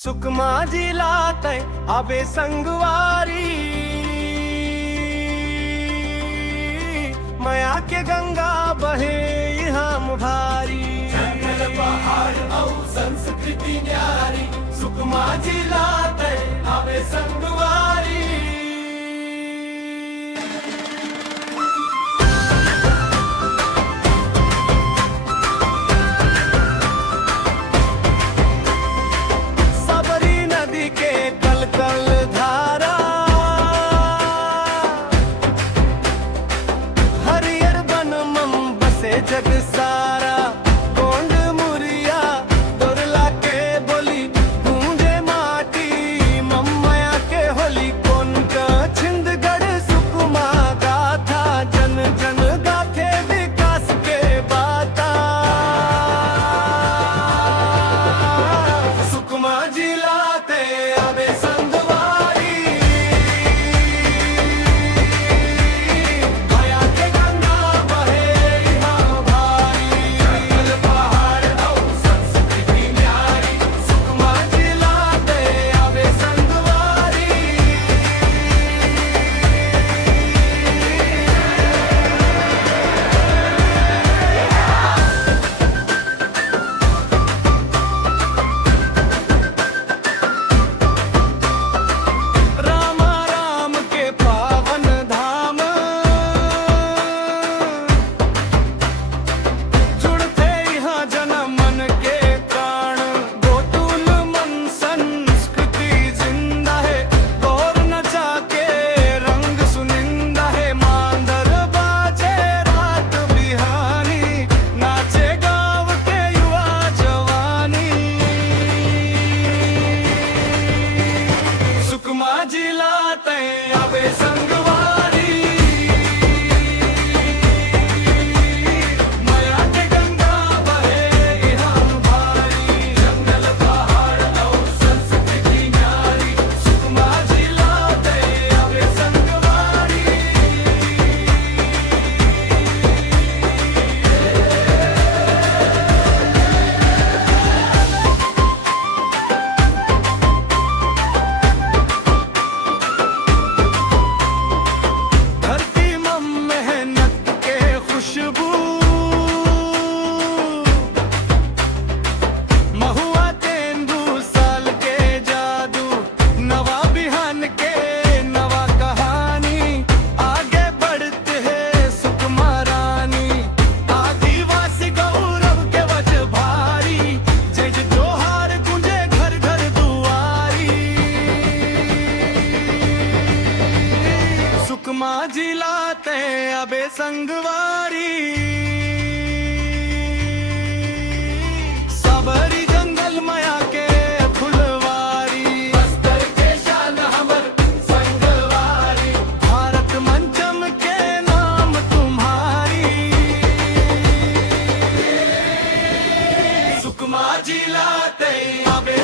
सुकमा जिल्हात आबे संगवारी, मया के गंगा बहे यहाँ भारी। जंगल पहाड़ और संस्कृति न्यारी, सुकमा जिल्हात आबे संगवारी। जग सारा गोंड मुरिया दोरला के बोली गूंजे माटी मम्मया के होली। कौन का छिंदगढ़ सुकमा गाथा, जन जन गाथे विकास के बाता। सुकमा जिल्हाते आबे संगवारी, जिल्हाते आबे संगवारी। मया के गंगा बहे यहाँ भारी, जंगल पहाड़ और संस्कृति न्यारी। सुकमा जिल्हाते आबे संगवारी। सुकमा जिल्हाते आबे संगवारी, सबरी जंगल मया के फुलवारी। बस्तर के शान हमर संगवारी, भारत मंचम के नाम तुम्हारी। सुकमा जिल्हाते आबे